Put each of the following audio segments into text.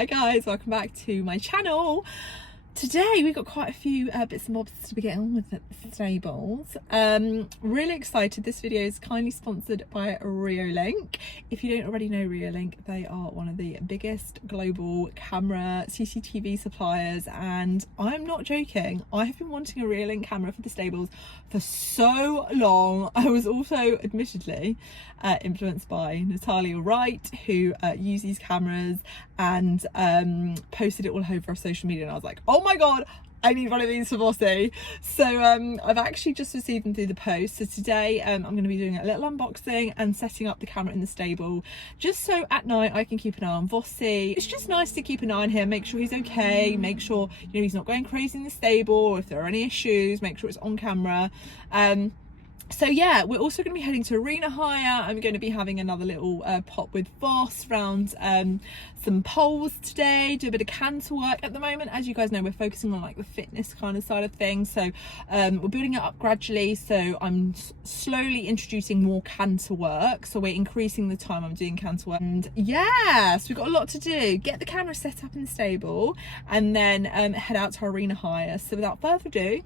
Hi guys, welcome back to my channel. Today we've got quite a few bits and bobs to be getting on with at the stables. Really excited. This video is kindly sponsored by Reolink. If you don't already know Reolink, they are one of the biggest global camera CCTV suppliers, and I'm not joking. I have been wanting a Reolink camera for the stables for so long. I was also admittedly influenced by Natalia Wright, who used these cameras and posted it all over social media, and I was like, oh my god, I need one of these for Vossi. So I've actually just received them through the post. So today I'm going to be doing a little unboxing and setting up the camera in the stable, just so at night I can keep an eye on Vossi. It's just nice to keep an eye on him, make sure he's okay, make sure he's not going crazy in the stable, or if there are any issues, make sure it's on camera. So yeah, we're also going to be heading to arena hire. I'm going to be having another little pop with Voss around some poles today, do a bit of canter work. At the moment, as you guys know, we're focusing on like the fitness kind of side of things. So we're building it up gradually. So I'm slowly introducing more canter work. So we're increasing the time I'm doing canter work. And yes, we've got a lot to do. Get the camera set up in the stable and then head out to arena hire. So without further ado,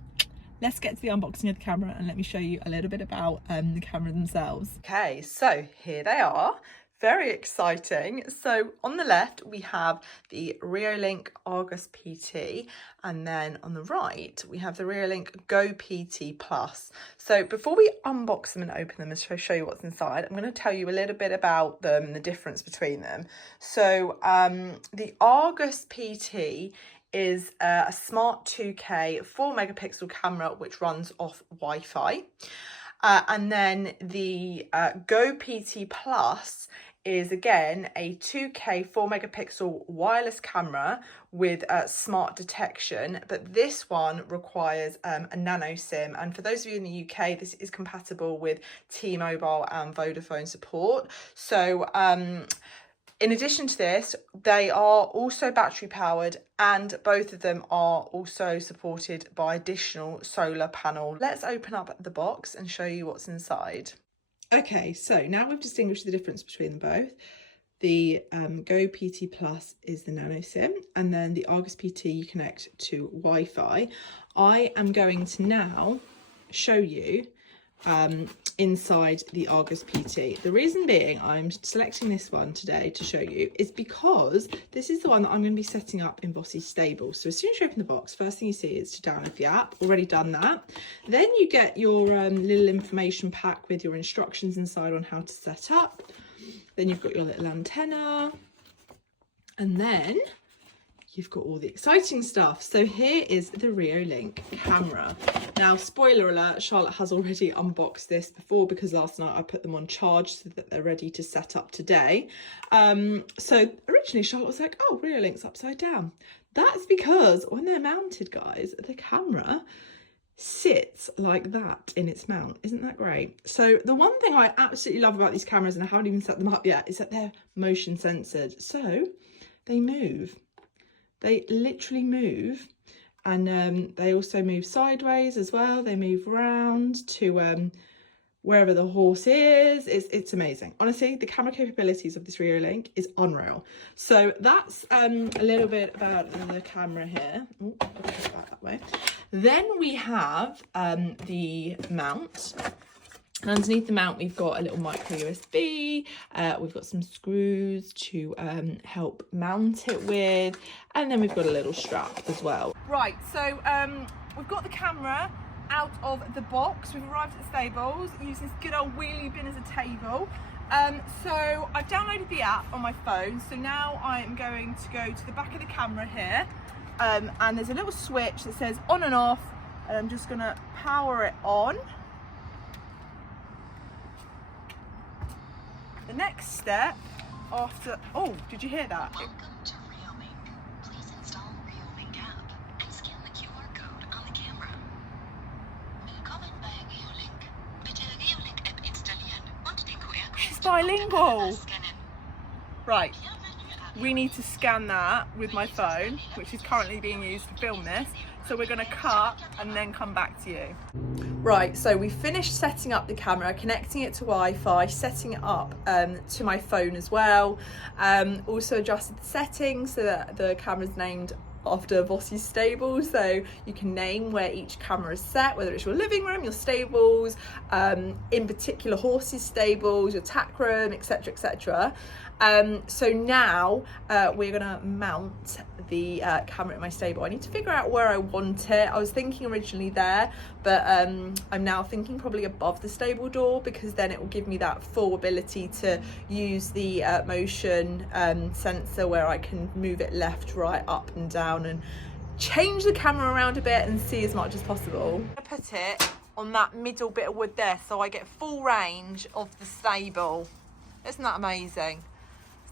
let's get to the unboxing of the camera and let me show you a little bit about the camera themselves. Okay, so here they are. Very exciting. So on the left we have the Reolink Argus PT, and then on the right we have the Reolink Go PT Plus. So before we unbox them and open them and show you what's inside, I'm going to tell you a little bit about them and the difference between them. So the Argus PT is a smart 2K 4 megapixel camera which runs off Wi-Fi, and then the Go PT Plus is again a 2K 4 megapixel wireless camera with smart detection, but this one requires a nano SIM, and for those of you in the UK, this is compatible with T-Mobile and Vodafone support. So in addition to this, they are also battery powered, and both of them are also supported by additional solar panel. Let's open up the box and show you what's inside. Okay, so now we've distinguished the difference between them both. The Go PT Plus is the nano SIM, and then the Argus PT you connect to Wi-Fi. I am going to now show you inside the Argus PT. The reason being I'm selecting this one today to show you is because this is the one that I'm going to be setting up in Vossi's stable. So as soon as you open the box, first thing you see is to download the app. Already done that. Then you get your little information pack with your instructions inside on how to set up. Then you've got your little antenna, and then you've got all the exciting stuff. So here is the Reolink camera. Now, spoiler alert, Charlotte has already unboxed this before because last night I put them on charge so that they're ready to set up today. So originally Charlotte was like, oh, Reolink's upside down. That's because when they're mounted, guys, the camera sits like that in its mount. Isn't that great? So the one thing I absolutely love about these cameras, and I haven't even set them up yet, is that they're motion censored. So they move. They literally move, and they also move sideways as well. They move around to wherever the horse is. It's amazing. Honestly, the camera capabilities of this Reolink is unreal. So that's a little bit about the camera here. Ooh, I'll put that way. Then we have the mount. And underneath the mount, we've got a little micro USB. We've got some screws to help mount it with. And then we've got a little strap as well. Right, so we've got the camera out of the box. We've arrived at the stables using this good old wheelie bin as a table. So I've downloaded the app on my phone. So now I'm going to go to the back of the camera here. And there's a little switch that says on and off. And I'm just gonna power it on. The next step after, oh, did you hear that? Welcome to Reolink. Please install Reolink app and scan the QR code on the camera. Willkommen bei Reolink. Bitte Reolink App installieren und den QR-Code She's bilingual. scannen. Right. Hier melden wir ab. we need to scan that with my phone, which is currently being used to film this. So we're gonna cut and then come back to you. Right, so we finished setting up the camera, connecting it to Wi-Fi, setting it up to my phone as well. Also adjusted the settings so that the camera's named after Vossi's stables, so you can name where each camera is set, whether it's your living room, your stables, in particular horses stables, your tack room, etc, etc. So now we're gonna mount the camera at my stable. I need to figure out where I want it. I was thinking originally there, but I'm now thinking probably above the stable door, because then it will give me that full ability to use the motion sensor, where I can move it left, right, up and down, and change the camera around a bit and see as much as possible. I put it on that middle bit of wood there, so I get full range of the stable. Isn't that amazing?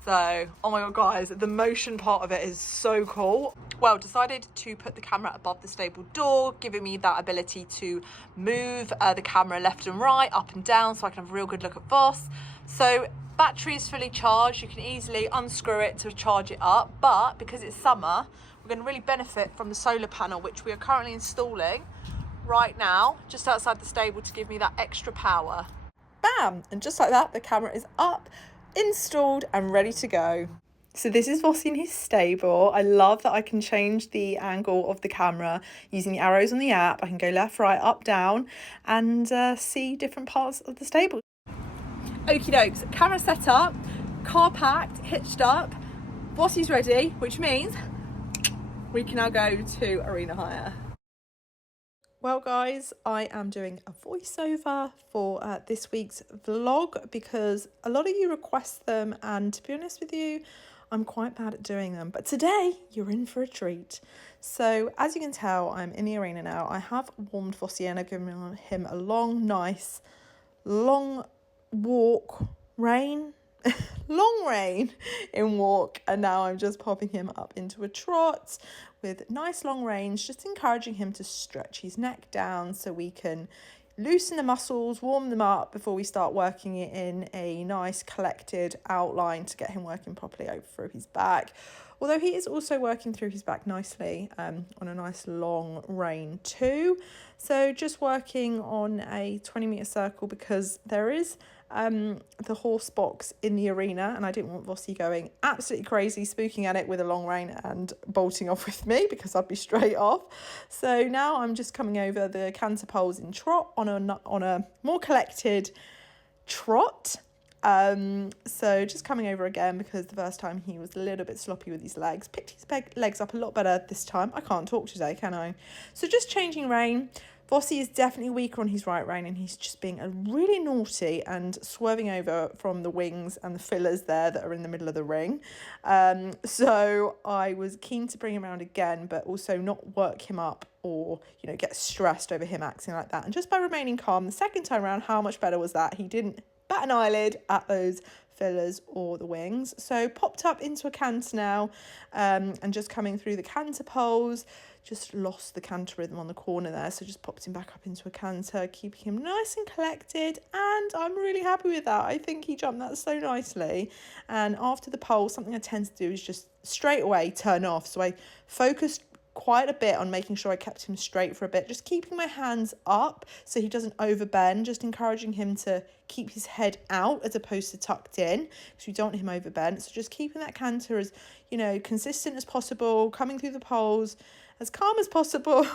So, oh my god guys, the motion part of it is so cool. Well, decided to put the camera above the stable door, giving me that ability to move the camera left and right, up and down, so I can have a real good look at Voss. So battery is fully charged. You can easily unscrew it to charge it up, but because it's summer, we're going to really benefit from the solar panel, which we are currently installing right now just outside the stable to give me that extra power. Bam! And just like that, the camera is up, installed and ready to go. So this is Vossi in his stable. I love that I can change the angle of the camera using the arrows on the app. I can go left, right, up, down, and see different parts of the stable. Okie dokes, camera set up, car packed, hitched up, Vossi's ready, which means we can now go to arena hire. Well guys, I am doing a voiceover for this week's vlog because a lot of you request them, and to be honest with you, I'm quite bad at doing them. But today, you're in for a treat. So as you can tell, I'm in the arena now. I have warmed Vossi and I've given him a long, nice, long walk, long rein in walk, and now I'm just popping him up into a trot with nice long reins, just encouraging him to stretch his neck down so we can loosen the muscles, warm them up before we start working it in a nice collected outline to get him working properly over through his back. Although he is also working through his back nicely on a nice long rein too. So just working on a 20-metre circle because there is the horse box in the arena, and I didn't want Vossi going absolutely crazy spooking at it with a long rein and bolting off with me because I'd be straight off. So now I'm just coming over the canter poles in trot on a more collected trot. So just coming over again because the first time he was a little bit sloppy with his legs. Picked his legs up a lot better this time. I can't talk today, can I? So just changing rein. Vossi is definitely weaker on his right rein, and he's just being really naughty and swerving over from the wings and the fillers there that are in the middle of the ring. So I was keen to bring him around again, but also not work him up or, you know, get stressed over him acting like that. And just by remaining calm the second time around, how much better was that? He didn't bat an eyelid at those fillers or the wings. So popped up into a canter now, and just coming through the canter poles. Just lost the canter rhythm on the corner there, so just popped him back up into a canter, keeping him nice and collected, and I'm really happy with that. I think he jumped that so nicely. And after the pole, something I tend to do is just straight away turn off, so I focused quite a bit on making sure I kept him straight for a bit, just keeping my hands up so he doesn't overbend, just encouraging him to keep his head out as opposed to tucked in, because we don't want him overbent. So just keeping that canter as, you know, consistent as possible, coming through the poles as calm as possible.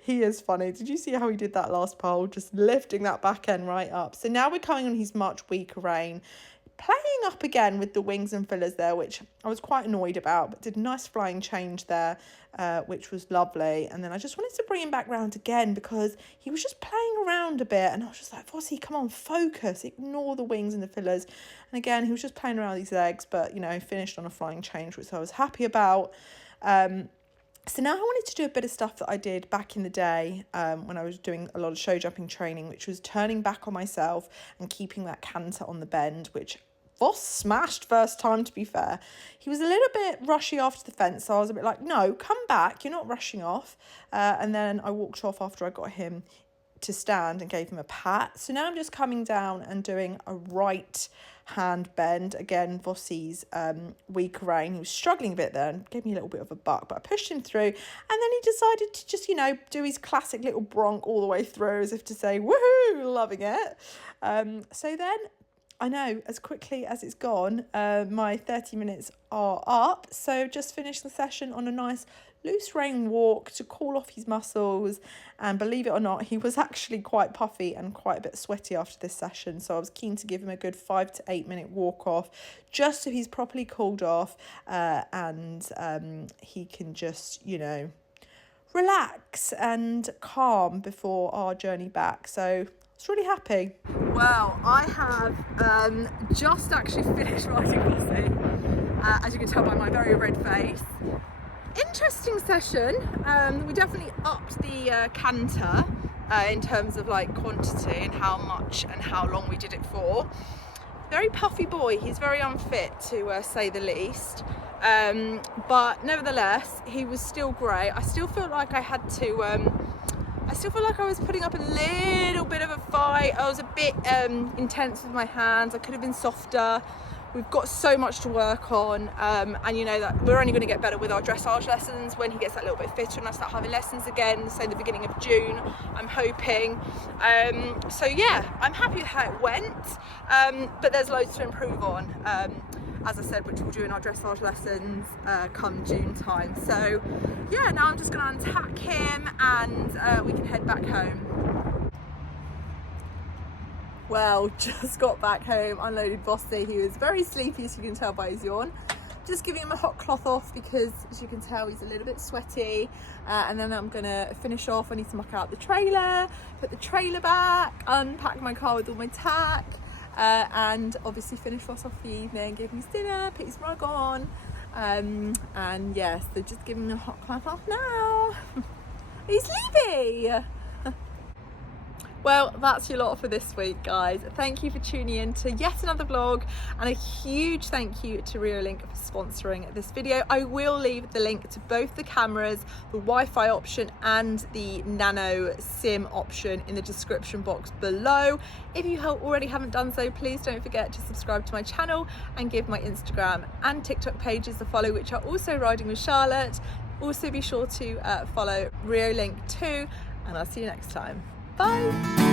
He is funny. Did you see how he did that last pole, just lifting that back end right up? So now we're coming on his much weaker rein, playing up again with the wings and fillers there, which I was quite annoyed about, but did a nice flying change there, which was lovely. And then I just wanted to bring him back round again because he was just playing around a bit, and I was just like, Vossi, come on, focus, ignore the wings and the fillers. And again, he was just playing around with these legs, but, you know, finished on a flying change, which I was happy about. So now I wanted to do a bit of stuff that I did back in the day when I was doing a lot of show jumping training, which was turning back on myself and keeping that canter on the bend, which Voss smashed first time, to be fair. He was a little bit rushy after the fence, so I was a bit like, no, come back, you're not rushing off. And then I walked off after I got him to stand and gave him a pat. So now I'm just coming down and doing a right hand bend. Again, Vossi's weaker rein. He was struggling a bit there and gave me a little bit of a buck, but I pushed him through, and then he decided to just, do his classic little bronc all the way through, as if to say, woohoo, loving it. So then, I know, as quickly as it's gone, my 30 minutes are up. So just finished the session on a nice loose rein walk to cool off his muscles. And believe it or not, he was actually quite puffy and quite a bit sweaty after this session. So I was keen to give him a good 5 to 8 minute walk off, just so he's properly cooled off and he can just, relax and calm before our journey back. So I was really happy. Well, I have just actually finished riding Vossi, as you can tell by my very red face. Interesting session. We definitely upped the canter in terms of like quantity and how much and how long we did it for. Very puffy boy, he's very unfit to say the least, but nevertheless he was still great. I still feel like I had to I still feel like I was putting up a little bit of a fight. I was a bit intense with my hands. I could have been softer. We've got so much to work on, and that we're only going to get better with our dressage lessons when he gets that little bit fitter and I start having lessons again, say the beginning of June, I'm hoping. So yeah, I'm happy with how it went, but there's loads to improve on, as I said, which we'll do in our dressage lessons come June time. So yeah, now I'm just going to untack him and we can head back home. Well, just got back home, unloaded Vossi. He was very sleepy, as you can tell by his yawn. Just giving him a hot cloth off because, as you can tell, he's a little bit sweaty. And then I'm gonna finish off. I need to muck out the trailer, put the trailer back, unpack my car with all my tack, and obviously finish Voss off the evening, give him his dinner, put his rug on. And yes, so just giving him a hot cloth off now. He's sleepy. Well, that's your lot for this week, guys. Thank you for tuning in to yet another vlog, and a huge thank you to Reolink for sponsoring this video. I will leave the link to both the cameras, the Wi-Fi option and the Nano SIM option in the description box below. If you already haven't done so, please don't forget to subscribe to my channel and give my Instagram and TikTok pages a follow, which are also Riding with Charlotte. Also be sure to follow Reolink too, and I'll see you next time. Bye.